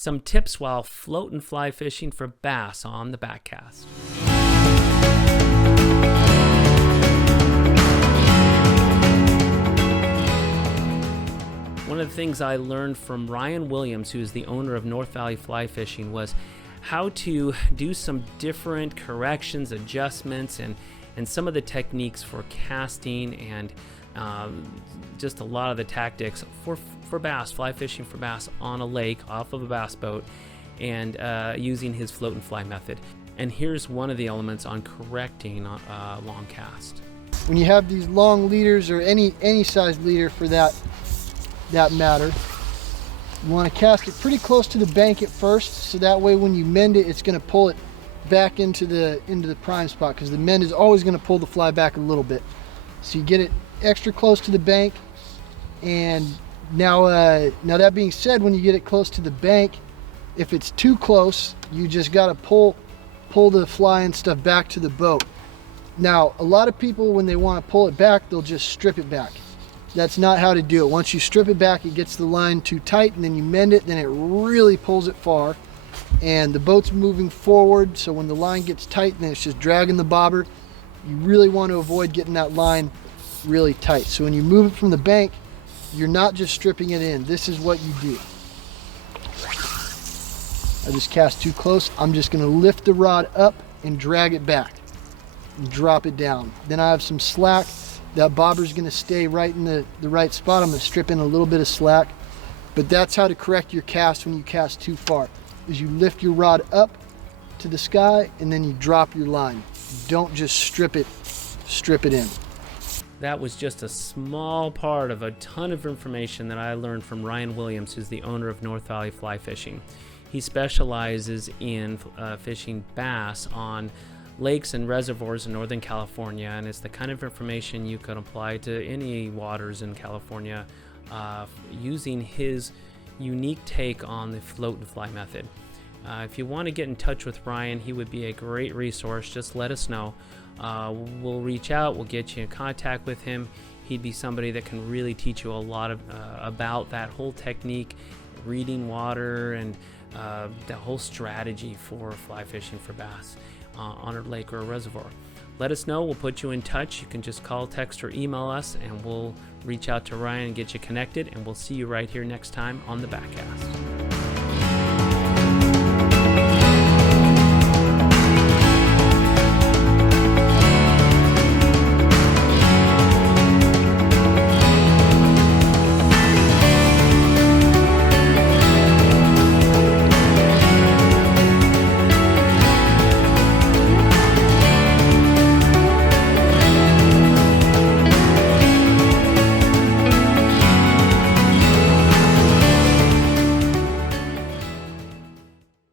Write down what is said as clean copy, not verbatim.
Some tips while float and fly fishing for bass on the Backcast. One of the things I learned from Ryan Williams, who is the owner of North Valley Fly Fishing, was how to do some different corrections, adjustments, and some of the techniques for casting and just a lot of the tactics for bass, fly fishing for bass on a lake off of a bass boat, and using his float and fly method. And here's one of the elements on correcting long cast. When you have these long leaders, or any size leader for that matter, you want to cast it pretty close to the bank at first, so that way when you mend it, it's going to pull it back into the prime spot, because the mend is always going to pull the fly back a little bit. So you get it extra close to the bank. And now that being said, when you get it close to the bank, if it's too close, you just got to pull the fly and stuff back to the boat. Now, a lot of people, when they want to pull it back, they'll just strip it back. That's not how to do it. Once you strip it back, it gets the line too tight, and then you mend it, then it really pulls it far, and the boat's moving forward. So when the line gets tight, then it's just dragging the bobber. You really want to avoid getting that line really tight. So when you move it from the bank, you're not just stripping it in. This is what you do. I just cast too close. I'm just going to lift the rod up and drag it back and drop it down. Then I have some slack. That bobber's going to stay right in the right spot. I'm going to strip in a little bit of slack. But that's how to correct your cast when you cast too far, is you lift your rod up to the sky and then you drop your line. Don't just strip it in. That was just a small part of a ton of information that I learned from Ryan Williams, who's the owner of North Valley Fly Fishing. He specializes in fishing bass on lakes and reservoirs in Northern California, and it's the kind of information you could apply to any waters in California using his unique take on the float and fly method. If you want to get in touch with Ryan, he would be a great resource. Just let us know. We'll reach out, we'll get you in contact with him. He'd be somebody that can really teach you a lot about that whole technique, reading water, and the whole strategy for fly fishing for bass on a lake or a reservoir. Let us know, we'll put you in touch. You can just call, text, or email us, and we'll reach out to Ryan and get you connected, and we'll see you right here next time on the Backcast.